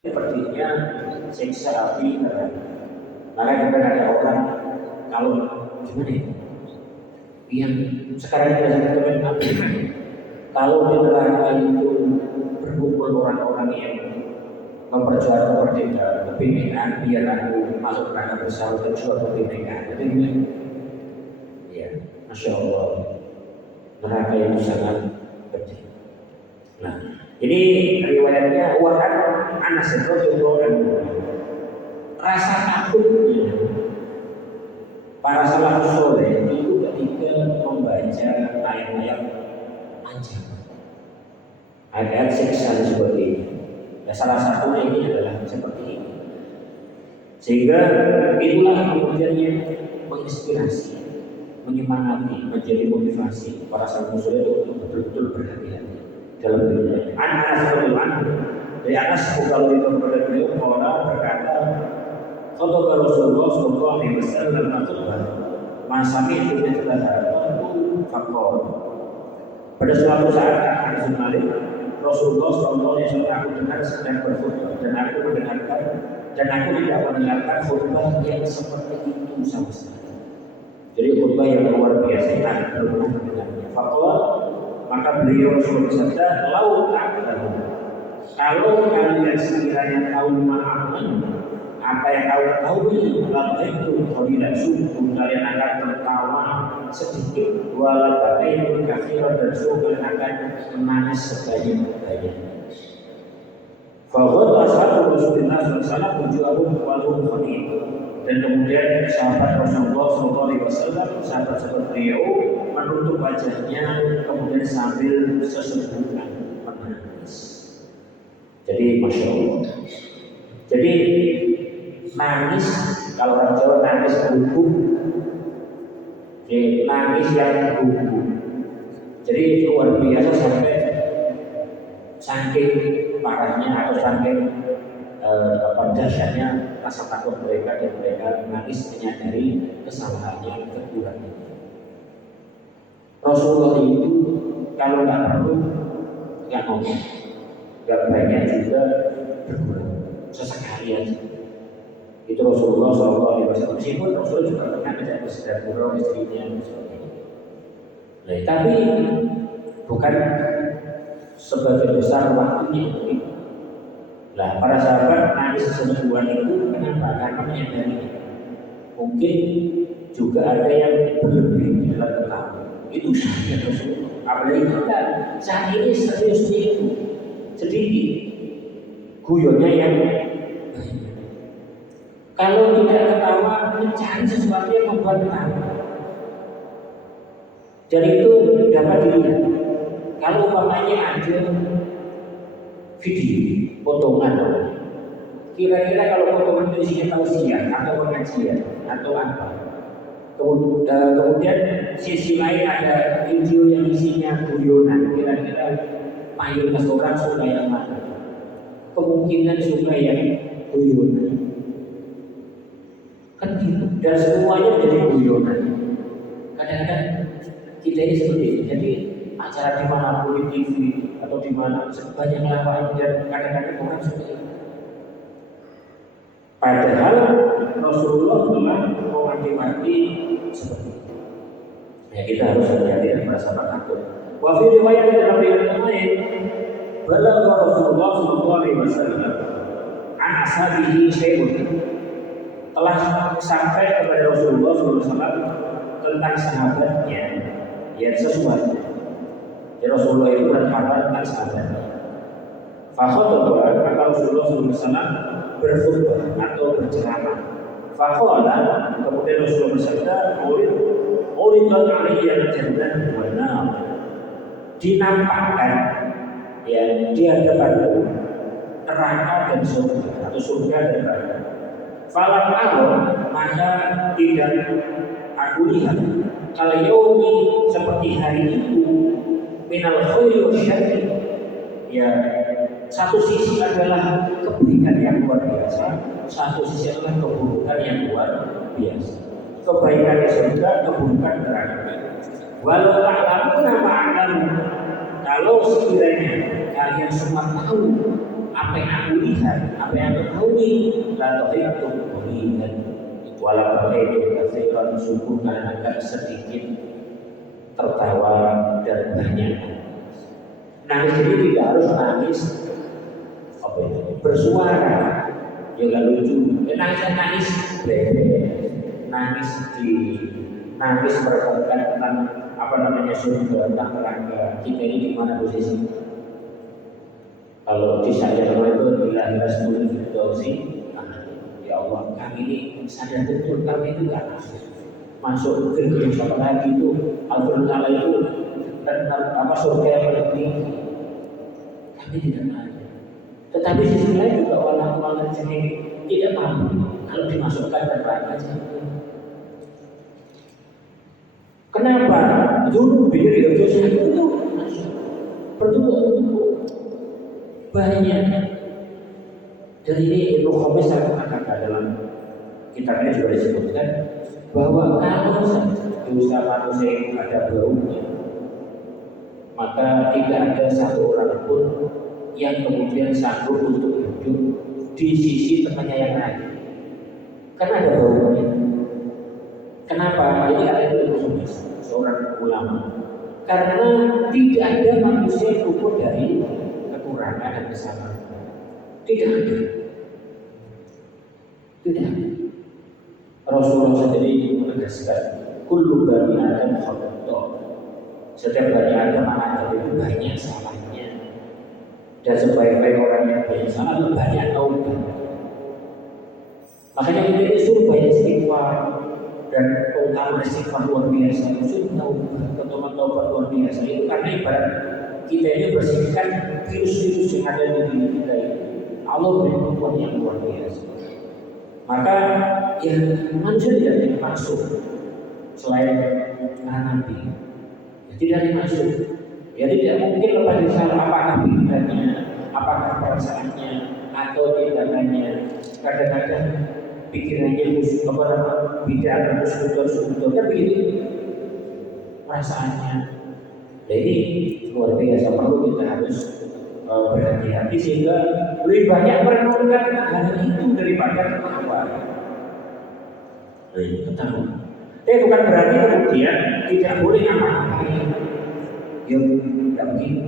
sepertinya siksa api neraka. Maka kemudian ada orang kalau gimana ya? Yang sekarang kita sebutkan api. Kalau di neraka itu berkumpul orang-orang yang memperjuangkan kebenekaan biar aku masuk neraka bersama berjuang kebenekaan. Jadi ya, masya Allah, neraka itu sangat pedih. Nah, ini riwayatnya Wa'an Anas radhiyallahu anhu. Rasa takutnya para salafus saleh itu ketika membaca ayat-ayat ancaman, ayat-ayat siksa seperti ini. Nah, salah satunya ini adalah seperti ini. Sehingga itulah kemudian yang menginspirasi, menyemangati, menjadi motivasi para salafus saleh untuk betul-betul berhati-hati dalam dunia. Anas radhiyallahu anhu, dari Anas kalau itu beliau berkata, kalau Rasulullah sallallahu alaihi wasallam masami itu telah fakor. Pada suatu saat Anas bin Malik, Rasulullah sallallahu alaihi wasallam aku dengar sedang berkhutbah dan aku mendengarkan dan aku tidak mendengarkan khutbah yang seperti itu sama sekali. Jadi khutbah yang luar biasa yang aku belum pernah mendengarnya. Fakor, maka beliau Rasulullah bersabda, "Lau ta'lamu, kalau kalian sekiranya tahu ma'aman apa yang kau ketahui, lalu itu qalilan sungguh kalian akan tertawa sedikit, walau itu kafiran dan sungguh kalian akan menangis sebanyak-banyaknya. Faqad ashabu Rasulullah sallallahu alaihi wasallam tujuhum walhum khanif. Dan kemudian sahabat Rasulullah sallallahu alaihi wasallam, sahabat-sahabat beliau menutup wajahnya kemudian sambil sesungguhnya menangis. Jadi masya Allah. Jadi nangis, kalau orang Jawa nangis gugup, nangis yang gugup. Jadi luar biasa sampai saking parahnya atau saking dahsyatnya rasa takut mereka dan mereka nangis menyadari kesalahannya, kekurangannya. Rasulullah itu kalau nggak perlu nggak ngomong, nggak banyak juga berkurang, sesekali aja. Itu Rasulullah SAW. Meskipun Rasulullah juga pernah menjadi sedang gurau istrinya dan sebagainya. Nah, tapi bukan sebagai besar waktunya. Nah, para sahabat nangis sesungguhan itu kenapa? Karena menyadari mungkin juga ada yang berlebih dalam ketahuan. Itu syariat Rasulullah. Apalagi kita saat ini seriusnya itu sedikit guyonnya yang kalau tidak ketawa, mencari sesuatu yang membuat ketawa. Jadi itu dapat dilihat. Kalau umpamanya ada video, potongan, kira-kira kalau potongan itu isinya tausiah atau pengajian atau apa. Kemudian sisi lain ada video yang isinya guyonan, kira-kira mayoritas orang suka yang mana? Kemungkinan suka yang guyonan. Kan gitu, dan semuanya menjadi guyonan. Kadang-kadang kita ini seperti itu. Jadi acara dimanapun di TV atau di mana banyak lawakan dan kadang-kadang orang seperti itu. Padahal Rasulullah telah mewanti-wanti seperti itu. Ya kita harus hati-hati dan merasa takut. Wa fi riwayat dalam riwayat lain, balagha Rasulullah sallallahu alaihi wasallam an ashabihi syai'un, telah sampai kepada Rasulullah SAW tentang sahabatnya ya sesuatu. Jadi Rasulullah itu berkabar tentang sahabatnya. Fakhotoba, maka Rasulullah SAW berkhutbah atau berceramah. Fakhola, kemudian Rasulullah bersabda, Uridul aliyah jannah wa nar. Dinampakkan ya di hadapanku neraka dan surga atau surga dan neraka. Falam alon, maka tidak aku lihat kalau yaumi seperti hari itu minal khairi wa syarri, ya satu sisi adalah kebaikan yang luar biasa, satu sisi adalah keburukan yang luar biasa. Kebaikan surga, keburukan neraka. Walau ta'lamu nama alam, kalau sekiranya kalian semua tahu apa yang aku lihat, apa yang aku ketahui, lalu itu dan walaupun itu kasihan syukur karena agak sedikit tertawa dan banyak. Nangis jadi tidak harus nangis apa itu bersuara, ya nggak lucu. Nangis nangis di nangis berkaitan tentang apa namanya surga tentang neraka. Kita ini di mana posisi? Kalau di saya itu bila Rasul Firdausi, ya Allah kami ini sadar betul kami itu nggak masuk ke siapa lagi itu Al-Qur'an itu dan apa surga yang lebih kami tidak ada. Tetapi sisi lain juga orang-orang yang tidak mampu kalau dimasukkan ke neraka. Kenapa? Dulu bila dosa itu bertumpuk banyak. Dan ini Ibnu Khamis mengatakan dalam kitabnya juga disebutkan bahwa kalau dosa manusia itu ada baunya, maka tidak ada satu orang pun yang kemudian sanggup untuk hidup di sisi temannya yang lain. Karena ada baunya. Kenapa? Jadi ada itu seorang ulama. Karena tidak ada manusia yang luput dari kekurangan dan kesalahan. Tidak ada. Tidak ada. Rasulullah sendiri menegaskan, kullu bani Adam khata'. Setiap bani Adam ada itu banyak salahnya. Dan sebaik-baik orang yang banyak salah itu banyak taubat. Makanya kita disuruh banyak istighfar dan keutamaan istighfar luar biasa. Disuruh taubat luar biasa. Itu karena ibarat kita ini bersihkan virus-virus yang ada di diri kita ini. Allah beri kekuatan yang luar biasa. Maka ya manusia tidak dimaksud selain para nabi. Ya, tidak dimaksud. Ya tidak mungkin lepas dari salah apakah pikirannya, apakah perasaannya atau tindakannya. Kadang-kadang pikirannya bicara sudut kan begitu perasaannya. Jadi luar biasa perlu kita harus berhati-hati sehingga lebih banyak merenungkan hal itu daripada apa. Ketahui. Tapi bukan berarti kemudian tidak boleh apa-apa. Ya tidak begitu.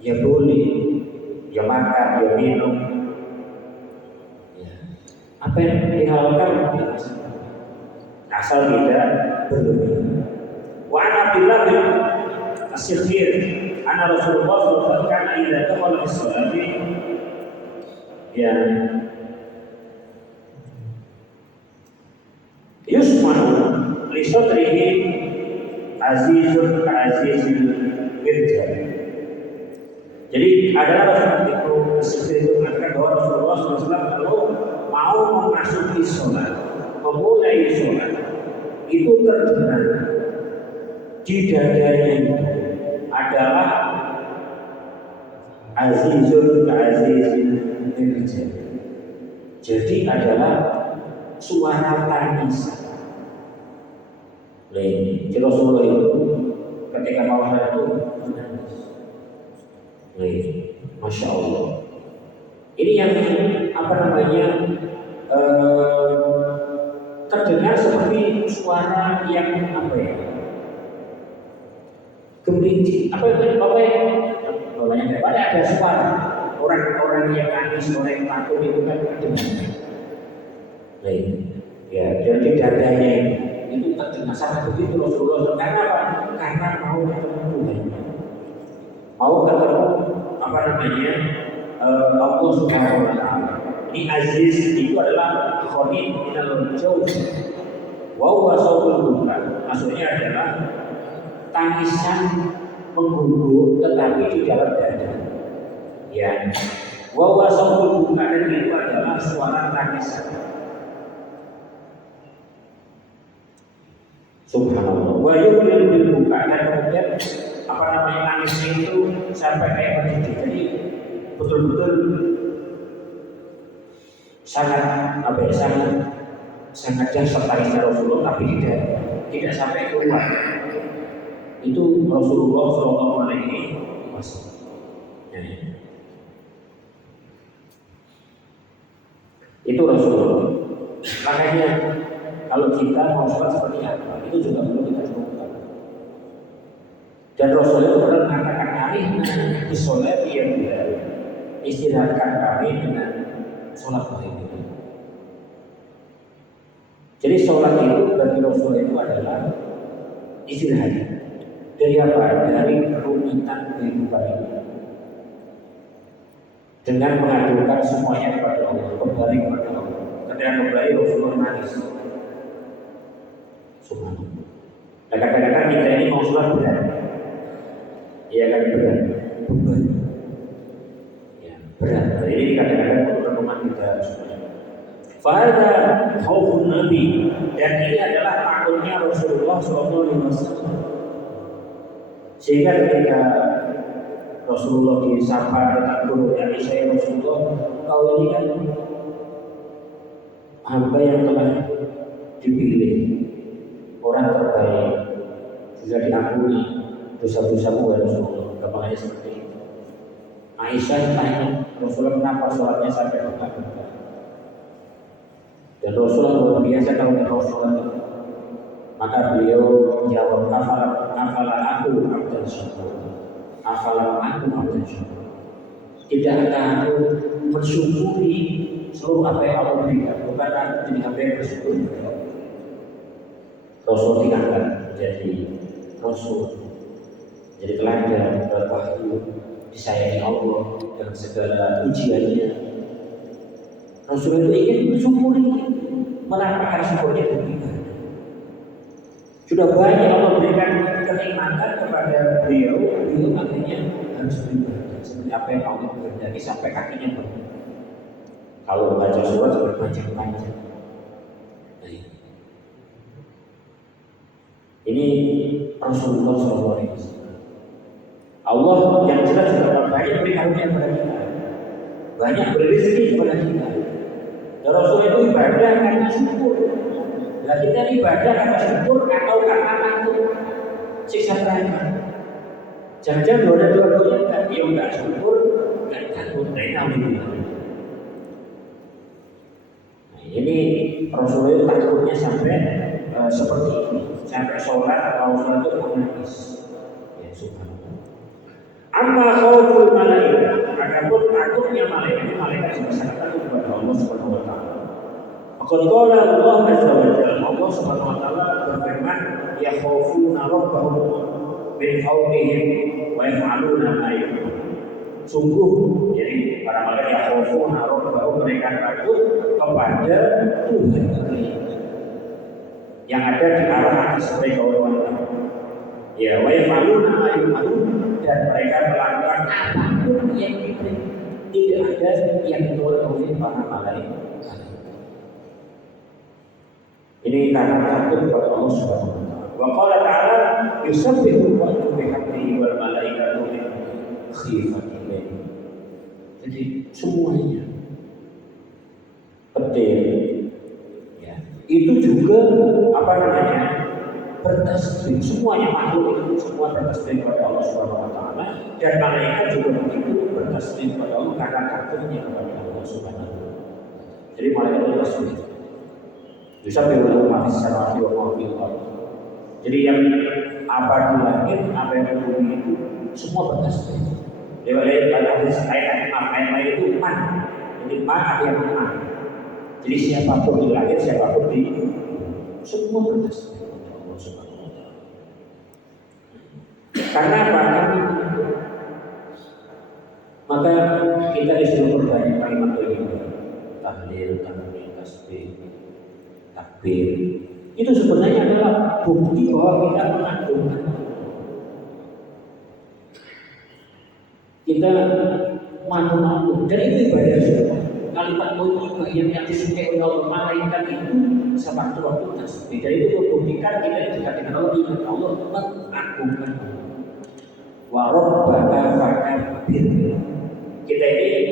Ya boleh. Ya makan, ya minum. Ya. Apa yang dihalalkan asal tidak berlebihan. Wa an Abdullah bin As-Siddiq anna Rasulullah sallallahu alaihi wasallam kana idza dakhala fi sholati ya yusmanu li sadrihi azizun ka'azizil irjal. Jadi adalah Rasulullah itu mengatakan bahwa Rasulullah SAW kalau mau memasuki sholat, memulai sholat itu terdengar di dadanya adalah azizun ka'azizil irjal. Jadi adalah suara tangis. Jadi Rasulullah itu ketika mau sholat itu menangis. Masya Allah. Ini yang apa namanya terdengar seperti suara yang apa ya? Gembira. Apa yang banyak ada suara orang-orang yang nangis, orang yang takut itu kan terdengar. Ya, jadi dadanya itu terdengar sampai begitu Rasulullah. Karena apa? Karena mau ketemu Tuhan. Mau ketemu apa namanya Allah Subhanahu Wa Taala. Ini aziz itu adalah khoni minal jauh. Wa huwa sawtul buka. Maksudnya adalah tangisan mengguguk tetapi di dalam dada. Ya. Wa huwa sawtul buka dan itu adalah suara tangisan. Subhanallah. Wa yuqil bil buka dan kemudian apa namanya nangisnya itu sampai kayak begitu. Jadi betul-betul sangat apa ya sangat dahsyat tangisnya Rasulullah tapi tidak sampai keluar. Itu Rasulullah SAW. Itu Rasulullah. Makanya kalau kita mau sholat seperti apa, itu juga perlu kita coba. Dan Rasulullah itu pernah mengatakan alihna bisolat yang istirahatkan kami dengan sholat wahid itu. Jadi sholat itu bagi Rasulullah itu adalah istirahat. Dari apa? Dari kerumitan kehidupan ini. Dengan mengadukan semuanya kepada Allah, kembali kepada Allah. Ketika kembali Rasulullah nangis. Subhanallah. Nah, kadang-kadang kita ini mau sholat berat, ya kan berat, beban, ya berat. Jadi ini kadang-kadang teman-teman kita semuanya. Fahada khaufun Nabi, dan ini adalah takutnya Rasulullah SAW. Sehingga ketika Rasulullah disapa takut yang saya Rasulullah, kau ini kan hamba yang telah dipilih, orang terbaik, sudah diampuni dosa-dosamu ya Rasulullah. Gampangnya seperti itu. Aisyah tanya Rasulullah kenapa sholatnya sampai berkata-kata. Dan Rasulullah luar biasa kalau Rasulullah itu. Maka beliau menjawab afala aku abdan syukur. Afala aku abdan syukur. Tidakkah aku bersyukuri seluruh apa yang Allah berikan? Bukan aku jadi hamba yang bersyukur. Rasul diangkat jadi Rasul, jadi teladan, berwahyu, disayangi Allah dengan segala ujiannya. Rasul itu ingin mensyukuri, menampakkan syukurnya beribadah. Sudah banyak Allah berikan kenikmatan kepada beliau akhirnya harus beribadah seperti apa yang Allah kehendaki sampai kakinya bergerak. Kalau baca surat berpanjang-panjang. Ini Rasulullah SAW. Allah yang jelas juga banyak beri karunia kepada kita, banyak beri rezeki kepada kita. Dan Rasul itu ibadah karena syukur. Nah kita ibadah karena syukur atau karena takut siksa neraka. Jangan-jangan dua-duanya enggak, dia enggak syukur, enggak takut. Ini Rasulullah takutnya sampai seperti ini, sampai sholat atau sholat itu menangis. Ya subhanallah. Amma khauful malaikat, adapun takutnya malaikat juga sangat takut kepada Allah Subhanahu wa taala. Maka qala Allah azza wa jalla, Allah Subhanahu wa taala berfirman, yakhafuna rabbahum min fawqihim wa yaf'aluna ma yu'marun. Sungguh, jadi para malaikat yakhafuna rabbahum, mereka takut kepada Tuhan yang ada di arah atas mereka orang-orang. Ya, wa yaf'aluna ma yu'marun, dan mereka melakukan apapun yang diperintah. Tidak ada yang ditolak oleh para malaikat. Ini karena takut kepada Allah Subhanahu wa taala. Wa qala ta'ala yusabbihu al-malaikatu bihamdihi wal malaikatu min khifatihi. Jadi semuanya petir, ya, itu juga apa namanya bertasbih. Semuanya makhluk itu semua bertasbih kepada Allah Subhanahu wa taala, dan malaikat juga begitu bertasbih kepada Allah karena takutnya kepada Allah Subhanahu wa taala. Jadi malaikat itu tasbih. Yusabbihu ma fis samawati wa ma fil ardh. Jadi yang apa di langit, apa yang di bumi itu semua bertasbih. Lewat ayat lain itu man. Jadi man ada yang man. Jadi siapapun di langit, siapapun di semua bertasbih kepada Allah Subhanahu wa taala. Karena apa? Maka kita disuruh berbanyak kalimat tauhid, tahlil, tasbih, takbir. Itu sebenarnya adalah bukti bahwa kita mengagungkan, kita malu-malu, dan itu ibadah semua. Kalimat tauhid yang disukai oleh Allah, malaikat itu sewaktu-waktu tasbih. Dan itu membuktikan kita dekat dengan Allah, ingat Allah, mengagungkan. Wa rabbana fakabbir. Kita ini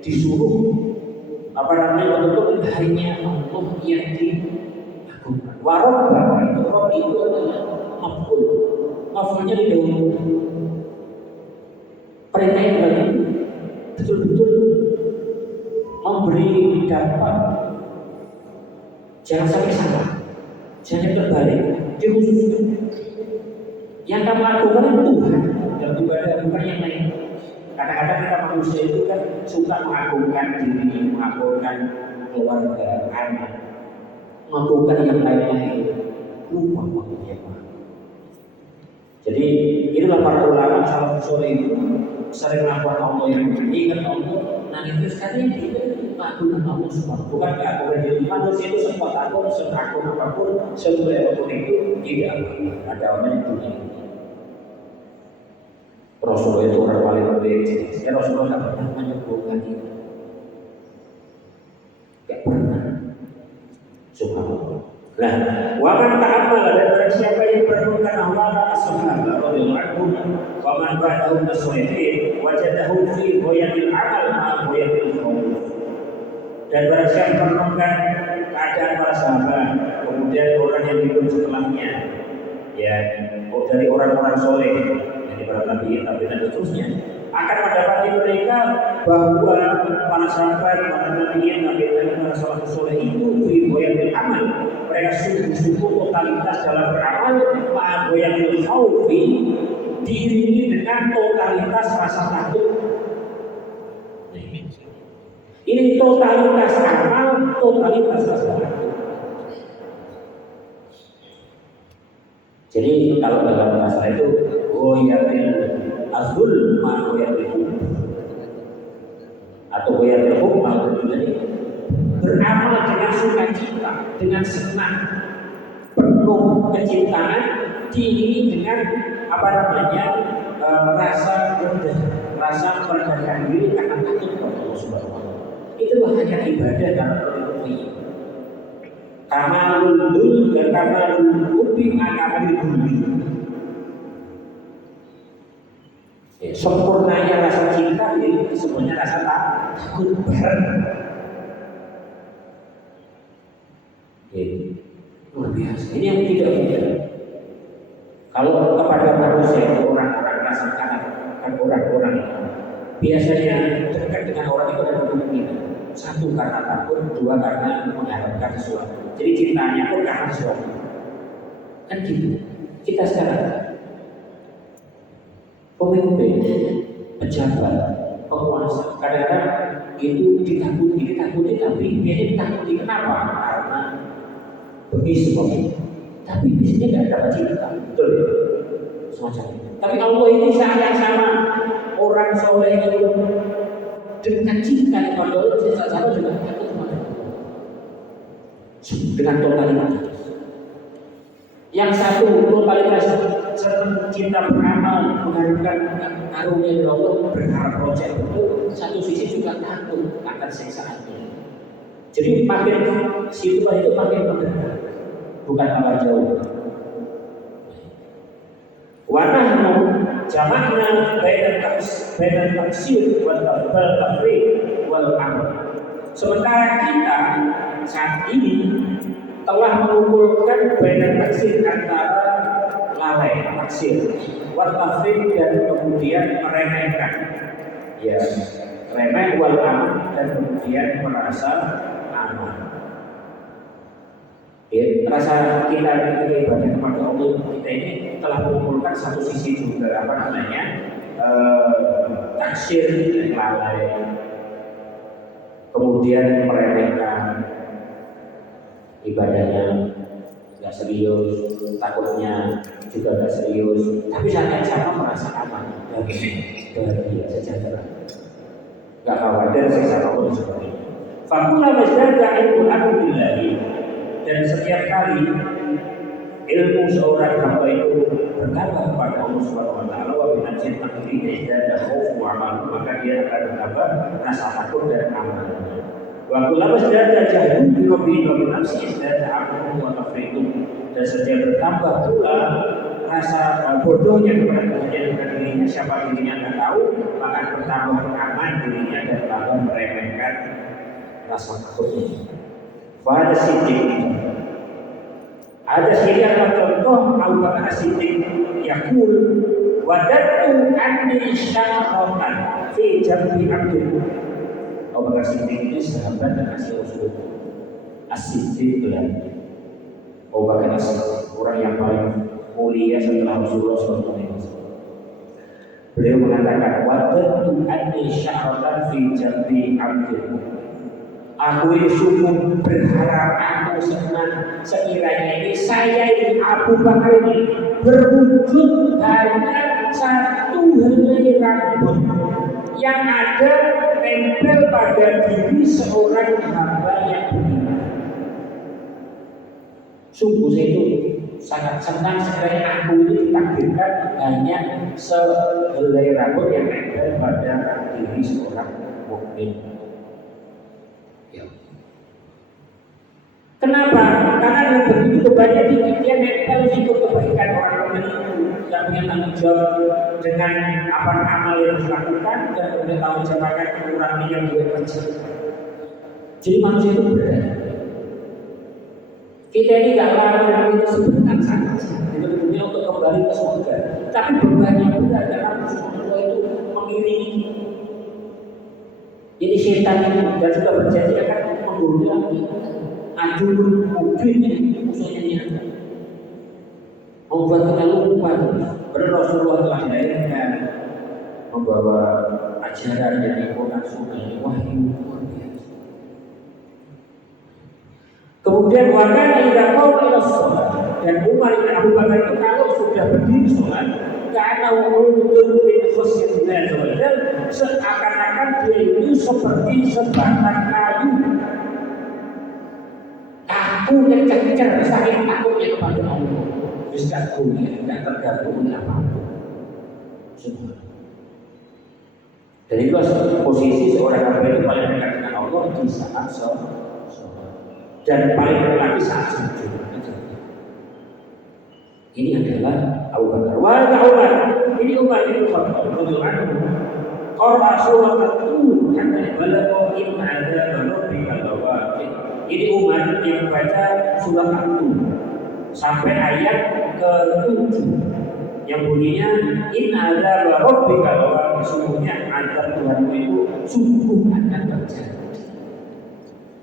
disuruh apa namanya untuk hanya Allah yang diagungkan. Wa rabbana itu Rabb itu adalah maf'ul. Maf'ulnya didahulukan. Perintahnya tadi betul-betul memberi dampak. Jangan sampai salah, jangan terbalik. Dikhususkan yang kamu lakukan itu Tuhan dan ibadah, bukan yang lain. Kadang-kadang kita manusia itu kan suka mengagungkan diri, mengagungkan keluarga, anak, mengagungkan yang lain-lain, lupa waktunya. Jadi inilah para ulama salafus saleh itu sering melakukan Allah yang ingat Allah. Nah itu sekali itu mengagungkan Allah subhanahu. Bukan mengagungkan diri manusia itu sempat akun, seakun apapun, sebaik apapun itu tidak ada orang itu. Rasulullah itu orang paling baik. Ya Rasulullah tidak pernah menyebutkan itu. Tidak pernah. Subhanallah. Nah, waman ta'amal dan barang siapa yang merenungkan ahwala as-sahabah radhiyallahu anhum wa man ba'dahum as-salihin wajadahu fi ghayatil amal ma ghayatil khawf. Dan barang siapa merenungkan keadaan para sahabat, kemudian orang yang hidup setelahnya, ya, dari orang-orang soleh, dari para nabi, dan seterusnya, akan mendapati mereka bahwa para sahabat, para nabi, para salafus soleh itu goyatil amal. Mereka sungguh-sungguh totalitas dalam beramal, goyatil khawfi, diiringi dengan totalitas rasa takut. Ini totalitas amal, totalitas rasa takut. Jadi kalau dalam bahasa itu goyatil azul ma goyatil atau goyatil hukma, jadi beramal dengan sukacita, dengan senang, penuh kecintaan, diiringi dengan rasa rendah, rasa merendahkan diri karena takut kepada Allah Subhanahu wa Ta'ala. Itulah hanya ibadah dalam berikutnya. Kamalul dul dan kamalul ubi akamil duli. Sempurnanya rasa cinta ini sebenarnya rasa takut bareng. Luar biasa. Ini yang tidak mudah. Kalau kepada manusia orang-orang rasakan orang-orang biasanya dekat dengan orang itu ada kemungkinan. Satu karena takut, dua karena mengharapkan sesuatu. Jadi cintanya pun karena sesuatu. Kan gitu. Kita sekarang pemimpin, pejabat, penguasa, kadang-kadang itu ditakuti, tapi dia ditakuti kenapa? Karena begitu seperti. Tapi di sini tidak dapat cinta, betul ya? Semacam itu. Tapi Allah ini saat yang sama orang soleh itu dengan cinta kepada Allah, sama juga takut kepada Allah. Dengan totalitas. Yang satu totalitas cinta beramal, mengharapkan karunia Allah, berharap projek itu. Satu sisi juga takut akan siksaannya. Jadi makin situasi itu makin mendekat, bukan tambah jauh. Wanahnu jamakna bainan taksir wal tafriq wal amr. Sementara kita saat ini telah mengumpulkan bainan taksir antara lalai taksir wal tafriq dan kemudian meremehkan, ya, remeh wal amr dan kemudian merasa aman. Ya, rasa kita ketika ibadah kepada Allah kita ini telah mengumpulkan satu sisi juga taksir dan lalai, kemudian meremehkan ibadahnya, nggak serius, takutnya juga nggak serius, tapi saat yang sama merasa aman, bahagia, sejahtera, nggak khawatir siksa Allah seperti itu. Fakulah masjid ilmu alhamdulillah. Dan setiap kali ilmu seorang hamba itu bertambah kepada Allah Subhanahu wa Ta'ala, wa binajin takdirnya dan khauf wa amal, maka dia akan bertambah rasa takut dan amal. Wa kullama izdada jahlu bi rabbihi wa bi nafsihi izdada aqlu wa tafriqu. Dan setiap bertambah pula rasa bodohnya kepada dirinya, siapa dirinya tidak tahu, maka bertambah aman dirinya dan bertambah meremehkan rasa takutnya. Pada ada sekian contoh Abu Bakar As-Siddiq yaqul wadatu anni syaratan fi jambi abdul Abu Bakar Siddiq itu sahabat dan asli Rasul. As-Siddiq itu Abu Bakar As-Siddiq, orang yang paling mulia setelah Rasulullah SAW. Beliau mengatakan, "Wadatu anni sya'ratan fi jambi abdil." Aku ini sungguh berharap, aku senang sekiranya ini saya ini Abu Bakar ini berwujud hanya satu helai rambut yang ada nempel pada diri seorang hamba yang beriman. Sungguh saya itu sangat senang sekiranya aku ini ditakdirkan hanya sehelai rambut yang nempel pada diri seorang mukmin. Ya. Kenapa? Karena yang begitu banyak dia nempel itu kebaikan orang mukmin itu, yang punya tanggung jawab dengan apa amal yang dilakukan dan kemudian tanggung jawab akan mengurangi yang dia kerja. Jadi manusia itu berat. Kita ini gak lama itu sebentar saja di dunia untuk kembali ke surga. Tapi bebannya berat karena Rasulullah itu mengiringi. Jadi setan itu dan juga berjanji akan membunuh lagi. Adu mobilnya musuhnya membuat kita lupa. Karena Rasulullah telah dilahirkan membawa ajaran dari Quran Sunnah wahyu. Kemudian wakana idza qama ila shalah, dan Umar bin Abu Bakar itu kalau sudah berdiri sholat, karena wudhu min khusyatillah, seakan-akan dia itu seperti sebatang kayu. Aku kecer saking takutnya kepada Allah. Bisa dunia tidak tergantung oleh apapun. Dan itu posisi seorang hamba itu paling dekat dengan Allah di saat sholat. Dan paling lagi saat sujud. Ini adalah Abu Bakar. Wa Umar. Ini Umar bin Khattab radhiyallahu anhu. Qara surah At-Tur hatta balagha in ada rabbika lawaqi. Ini Umar yang baca surah At-Tur sampai ayat ke-7 yang bunyinya in ada rabbika lawaqi, sungguhnya azab Tuhanmu itu sungguh akan terjadi.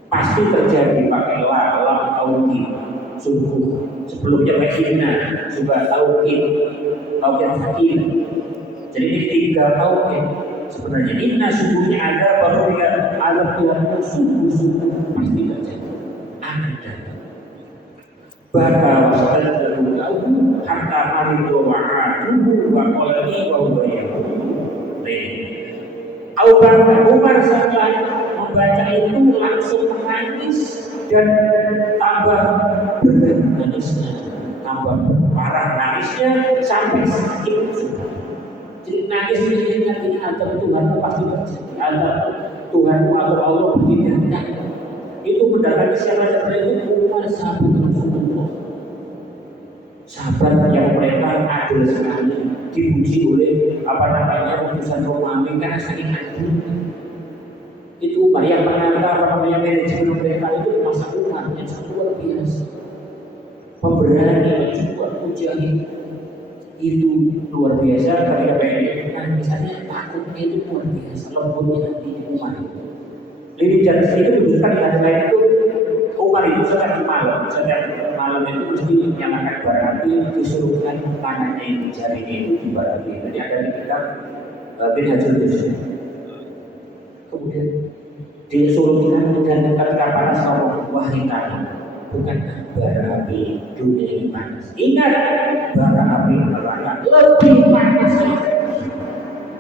Pasti terjadi pakai lam tauhid sungguh. Sebelumnya menghina juga tauhid sakit. Jadi ini 3 tauhid sebenarnya. Inna sungguhnya ada baru ada Tuhanmu sungguh pasti terjadi. Ada. Baka wasadaru lahu hatta maridu wa'aduhu wa qalani wa huwayahu. Umar setelah membaca itu langsung menangis dan tambah berat nangisnya, tambah parah nangisnya sampai sakit. Jadi nangis ini antara Tuhanmu pasti terjadi, antara Tuhanmu atau Allah bertindak. Itu mendatangi siapa saja itu Umar sahabat Rasulullah. Sahabat yang mereka adil sekali, dipuji oleh utusan Romawi karena saking adil. Itu Umar yang mengantar manajemen mereka itu masa Umar yang sangat luar biasa. Pemberani juga mujahid itu luar biasa. Ketika pengen misalnya takutnya itu luar biasa, lembutnya hati Umar itu. Jadi dari situ menunjukkan di hadis lain itu Umar itu setiap malam itu mesti menyalakan bara api, disuruhkan tangannya itu, jarinya itu di bara api. Jadi ada di kitab bin Hajar itu. Kemudian disuruhkan dan ketika panas ngomong, wahai tangan, bukan bara api dunia ini panas. Ingat, bara api neraka lebih panas.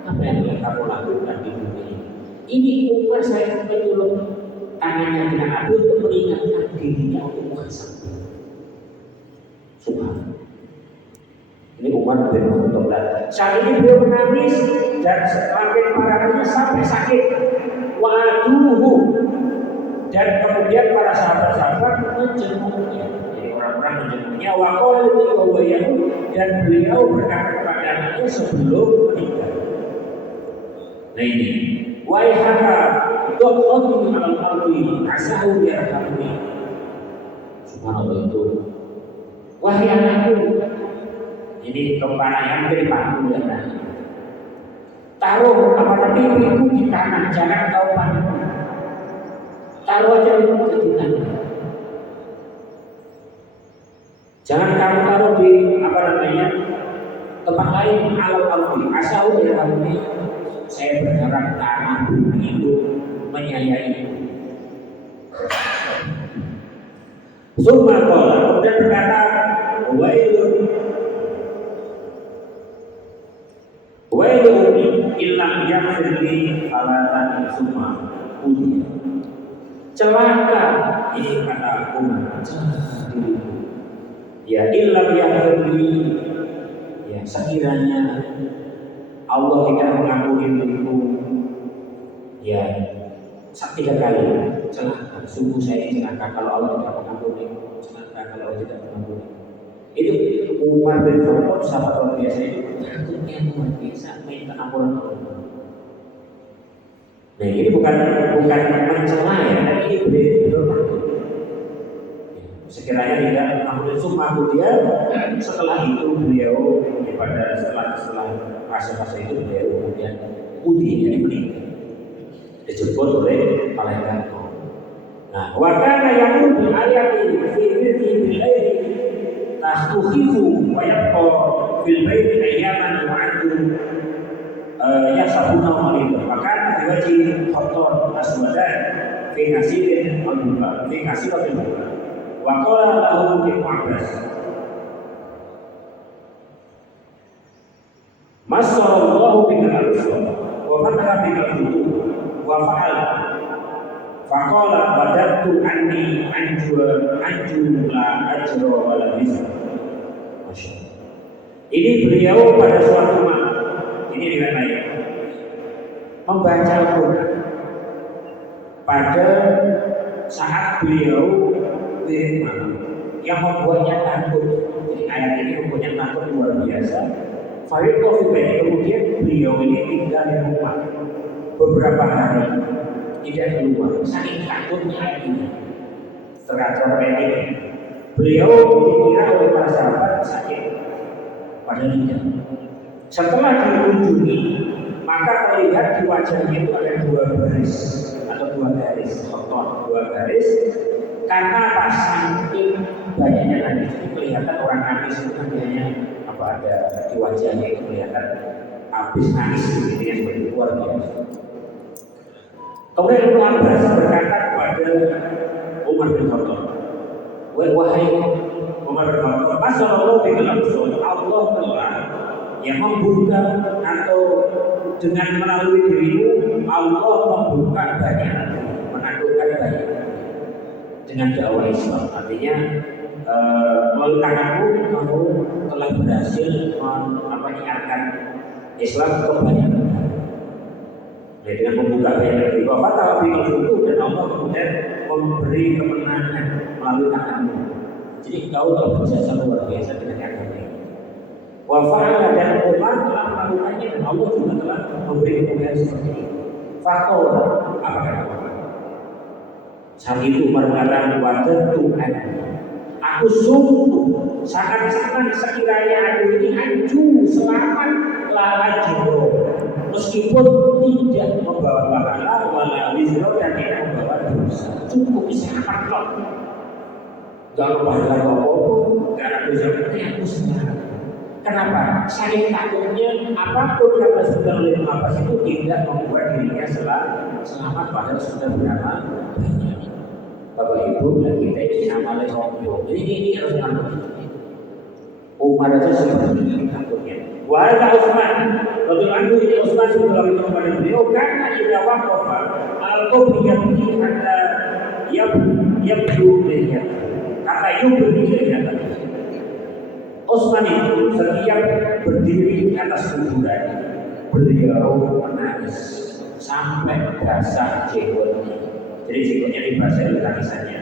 Apa yang telah kamu lakukan di dunia ini? Ini Umar saya menyuruh tangannya dengan api untuk mengingatkan dirinya untuk muhasabah. Subhanallah. Ini Umar bin Khattab. Saat ini beliau menangis dan semakin parahnya sampai sakit. Waduhu. Dan kemudian para sahabat-sahabat menjenguknya. Jadi orang-orang menjenguknya. Waqalu dan beliau berkata kepada anaknya sebelum meninggal. Nah ini, waihaka do'otu al-ardi asahu yarhamni. Subhanallah itu. Wahai anakku, ini kepala yang dari panggung dan taruh pipiku di tanah, jangan kau panggung. taruh aja di tangan. Jangan kamu taruh di apa namanya tempat lain alam asal ya ini saya berharap tanah bumi itu menyayangi. Summa qala, kemudian berkata wailun illam yaghfir li falatan summa uji. Celaka ini kata umat. Ya illam yaghfir li, ya sekiranya Allah tidak mengampuni diriku, ya 3 kali celaka. Sungguh saya celaka kalau Allah tidak mengampuni, celaka kalau Allah tidak mengampuni. Itu Umar bin Khattab sahabat luar biasa itu takutnya luar biasa minta ampunan Allah. Nah ini bukan mencela ya, tapi ini benar-benar takut. Sekiranya tidak mengampuni sumpah dia, setelah itu beliau pada setelah fase itu beliau kemudian putih jadi meninggal, dijemput oleh malaikat. Nah, wakana yang bil ayati fi rizqi bil aidi tahtuhifu wa yabqa fil baiti ayyaman wa antu yasabuna walid. Maka diwaji khoton aswadan fi nasirin wal buka fi nasirin buka. Wa qala lahu Ibnu Abbas Masarallahu bika al-absar wa fataha bika al-futuh wa fa'al faqala wadattu anni anjula ajra wa la bizar. Masyaallah. Ini beliau pada suatu malam, ini dengan lain membaca Al-Quran pada saat beliau wirid malam yang membuatnya takut. Jadi ayat ini membuatnya takut luar biasa. Farid kemudian beliau ini tinggal di rumah beberapa hari tidak keluar, saking takutnya ayat ini. Terkadang ini beliau dikira oleh para sahabat sakit, padahal tidak. Setelah dikunjungi, maka terlihat di wajahnya itu ada 2 baris atau 2 garis kotor, 2 garis. Karena apa? Saking banyaknya nangis itu kelihatan orang nangis itu kan biasanya apa ada di wajahnya itu kelihatan habis nangis gitu ya, seperti luar biasa. Kemudian Ibnu Abbas berkata kepada Umar bin Khattab, wahai Umar bin Khattab, masallallahu bi al-absar, Allah telah yang membuka atau dengan melalui dirimu Allah membuka banyak, menaklukkan banyak dengan dakwah Islam. Artinya melalui tanganmu kamu telah berhasil menyiarkan Islam ke banyak negara. Nah, dengan membuka banyak negeri, Bapak tahu itu dan Allah kemudian memberi kemenangan melalui tanganmu. Jadi kau telah berjasa luar biasa dengan agama ini. Wafa'ala dan Umar telah melakukannya dan Allah juga telah memberi kemudian seperti ini. Faktor apa kata Umar? Saat itu Umar mengatakan wadattu aku sungguh sangat-sangat sekiranya aku ini anju selamat lajiro, meskipun tidak membawa pahala wala wizro dan tidak membawa dosa, cukup sangat kok. Gak pahala apa-apa, gak ada dosa, aku senang. Kenapa? Saya takutnya apapun kata sudah oleh Abbas itu tidak membuat dirinya selamat padahal sudah berapa banyak. Bapak Ibu dan kita ini amalnya sombong. Jadi ini harus takut. Umar itu seperti ini takutnya. Wahai Utsman, betul antu ini Utsman sudah itu kepada beliau karena ia wakofa al-kubri yabdi kata yabdu lehiyat kata yubdi lehiyat. Utsman itu setiap berdiri di atas kuburan beliau menangis sampai basah jenggotnya. Jadi jenggotnya dibasahi oleh tangisannya.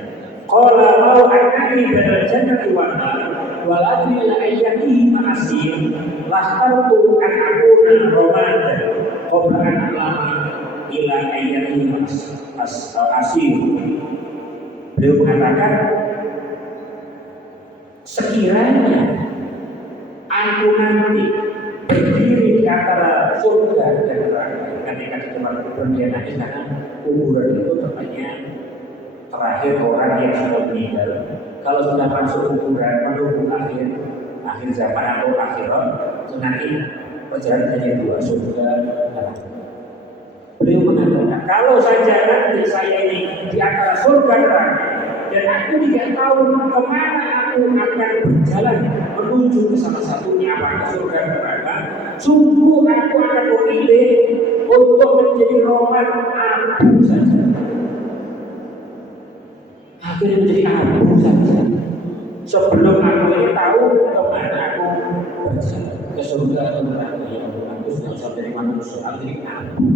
Qala mau anani badal jannati wan nar wal adri la ayyatihi ma'asir lahtartu an akuna ramadan qabla an alama ila ayyatihi asir. Beliau mengatakan sekiranya aku nanti berdiri di antara surga dan neraka ketika di tempat pergian nanti karena kuburan itu tempatnya terakhir orang yang sudah meninggal. Kalau sudah masuk kuburan menunggu akhir zaman atau akhirat, itu nanti perjalanan hanya dua, surga neraka. Beliau mengatakan, kalau saja nanti saya ini di antara surga neraka dan aku tidak tahu kemana aku akan berjalan menuju ke salah satunya, apakah surga neraka, sungguh aku akan memilih untuk menjadi roman abu saja. Akhirnya menjadi abu saja. Sebelum aku ini tahu kemana aku berjalan, ke surga atau neraka. Ya Allah, aku sudah sampai manusia, akhirnya abu.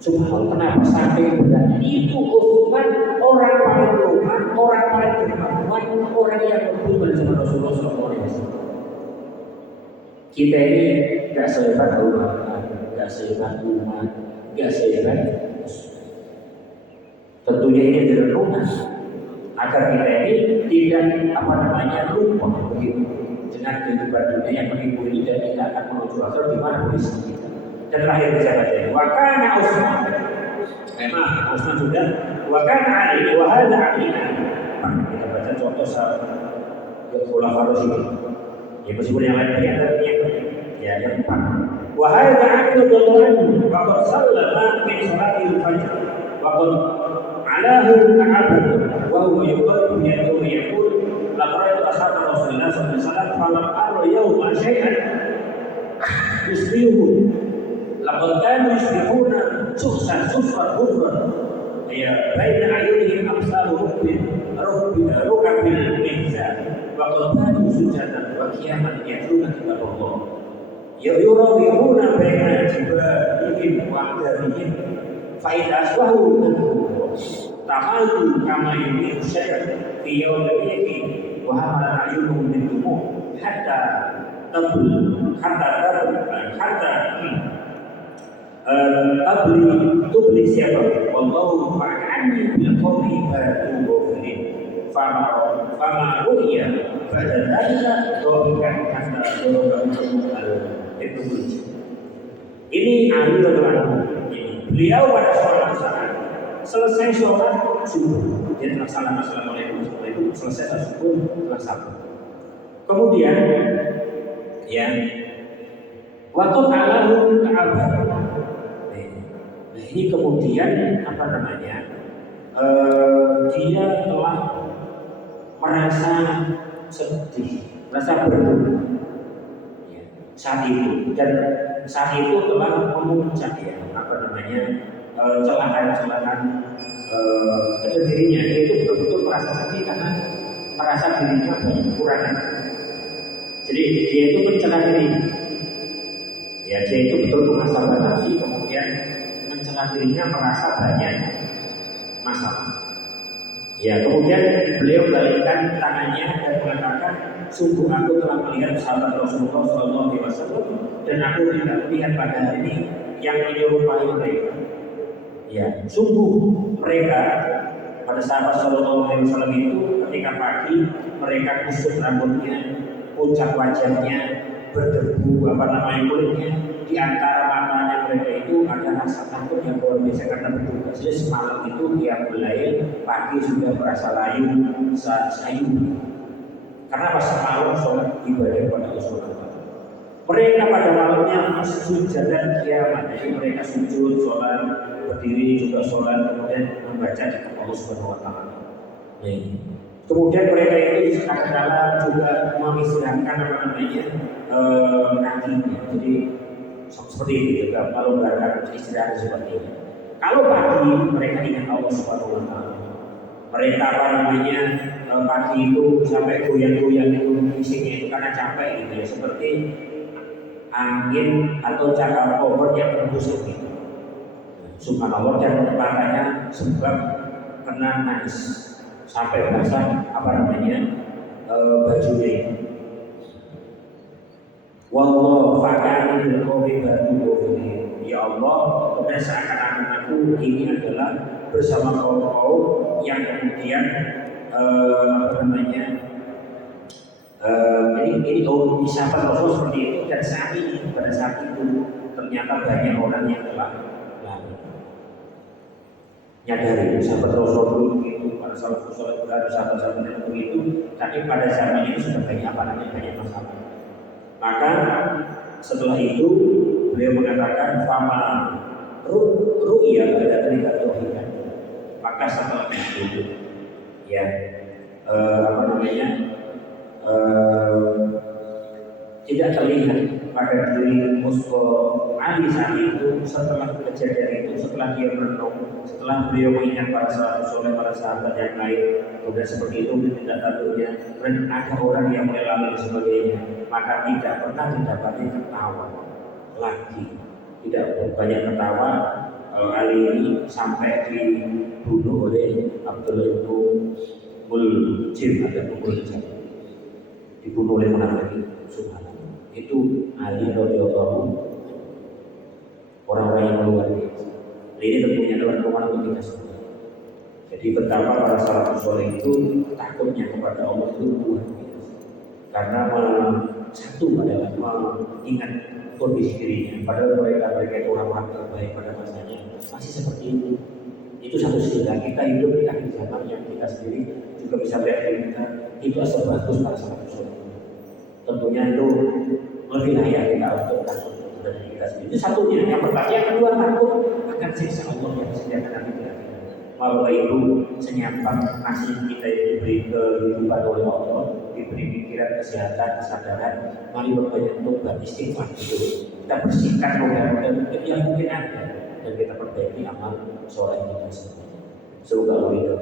Subhanallah, kenapa sampai berat itu? Utsman orang paling luman, orang paling dermawan, orang yang betul bersama Rasulullah SAW. Kita ini nggak sehebat Allah, nggak sehebat umat, nggak sehebat. Tentunya ini direnungkan agar kita ini tidak lupa begitu dengan kehidupan dunia yang menipu ini, dan kita akan menuju akhirat di mana posisi kita. Dan terakhir siapa tadi? Wakana Utsman. Memang Utsman sudah. Wakana Ali, wahada Alina. Kita baca contoh Khulafaur Rasyidin. Ya meskipun yang lain banyak, tapi yang empat. Wahada Abdullah waqad sallama min salatil fajr. Waqad alahu ka'abah wa huwa yuqarribu yadahu yaqul laqad ashabu Rasulullah sallallahu alaihi wasallam falam ara yawma syai'an yusbihu. Laqad kanu yusbihuna sufran hufran ya baina ayunihim amsalu rukabil mihzan wa qad kanu sujadan wa qiyaman yatluna kitabullah yurawihuna baina jibalihim wa aqdarihim fa idza asbahu tamaltu kama yumiru syai'an fi yawmihi wa hamala ayunuhum min dumuh hatta tubli siapa? Wallahu fa'ani bil qawli batu ghafilin fama ru'ya pada dalika doakan hatta doakan itu. Ini ahli keterangan. Beliau pada saat selesai sholat subuh, dia terlaksana assalamualaikum itu selesai subuh terlaksana. Kemudian ya waktu alahu ka'abah. Ini kemudian dia telah merasa sedih, merasa berduka ya, saat itu, dan saat itu telah memuncak celahan kecil dirinya. Dia itu betul-betul merasa sedih karena merasa dirinya banyak kekurangan. Jadi dia itu mencela diri. Ya, dia itu betul muhasabah nafsi, kemudian mencela dirinya merasa banyak masalah. Ya, kemudian beliau balikkan tangannya dan mengatakan, sungguh aku telah melihat sahabat Rasulullah SAW dan aku tidak melihat pada hari ini yang menyerupai mereka. Ya, sungguh mereka pada sahabat SAW itu ketika pagi mereka kusut rambutnya, puncak wajahnya, berdebu kulitnya, di antara matanya mereka itu ada rasa takut yang luar biasa karena bertugas. Jadi semalam itu dia mulai pagi sudah merasa layu, sayu karena pas semalam sholat ibadah pada Allah. Mereka pada malamnya sujud dan kiamat, jadi mereka sujud, sholat, berdiri juga sholat, kemudian membaca di Allah Subhanahu Wa Taala. Kemudian mereka itu kadang-kadang juga mengistirahatkan kakinya. Jadi seperti itu juga kalau mereka istirahat seperti ini. Kalau pagi mereka ingat Allah Subhanahu Wa Taala. Mereka pagi itu sampai goyang-goyang itu isinya itu karena capek gitu ya, seperti angin atau cakar pohon yang berembus gitu. Subhanallah, dan matanya sebab kena nangis sampai basah bajunya. Wallahu fakani bil qawmi batu ghafilin. Ya Allah, benar seakan-akan aku ini adalah bersama kaum yang kemudian ini kaum disapa Rasul seperti itu, dan saat ini pada saat itu ternyata banyak orang yang telah lari. nyadari sahabat Rasul dulu begitu, para salafus saleh berada sahabat-sahabat begitu, tapi pada zaman itu sudah banyak masalah. Maka setelah itu beliau mengatakan fama ru'ya pada cerita tauhid. Maka setelah itu ya apa namanya tidak terlihat pada diri Musko Ali saat itu setelah kejadian itu, setelah dia merenung, setelah beliau mengingat para sahabat soleh, para sahabat yang lain, kemudian seperti itu tidak tentunya dan ada orang yang melalui dan sebagainya, maka tidak pernah didapati ketawa lagi, tidak banyak ketawa. Ali ini sampai dibunuh oleh Abdullah bin Muljim atau Muljim, dibunuh oleh munafik. Subhanallah, itu Ali radhiyallahu orang-orang yang luar biasa. Ini tentunya adalah kemana untuk kita semua. Jadi betapa para salafus saleh itu takutnya kepada Allah itu luar biasa. Karena satu adalah mengingat kondisi dirinya. Padahal mereka itu orang-orang terbaik pada masanya masih seperti itu. Itu satu sisi. Kita hidup di akhir zaman yang kita sendiri juga bisa lihat kita itu asal bagus para salafus saleh. Tentunya itu lebih layak kita untuk takut dari kita sendiri. Itu satunya. Yang pertama, yang kedua takut akan siksa Allah yang disediakan nanti di akhirat. Kalau itu senyapang nasib kita yang diberi kehidupan oleh Allah, diberi pikiran, kesehatan, kesadaran, mari berbanyak tobat istighfar itu. Kita bersihkan modal-modal yang mungkin ada dan kita perbaiki amal soleh kita semua. Semoga Allah itu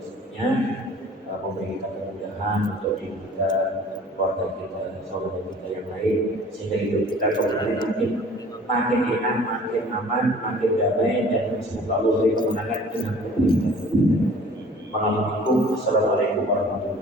semuanya memberi kita kemudahan untuk diri kita, keluarga kita, saudara kita yang lain, sehingga hidup kita kembali makin enak, makin aman, makin damai, dan semoga Allah beri kemenangan dengan kebaikan. Assalamualaikum warahmatullahi wabarakatuh.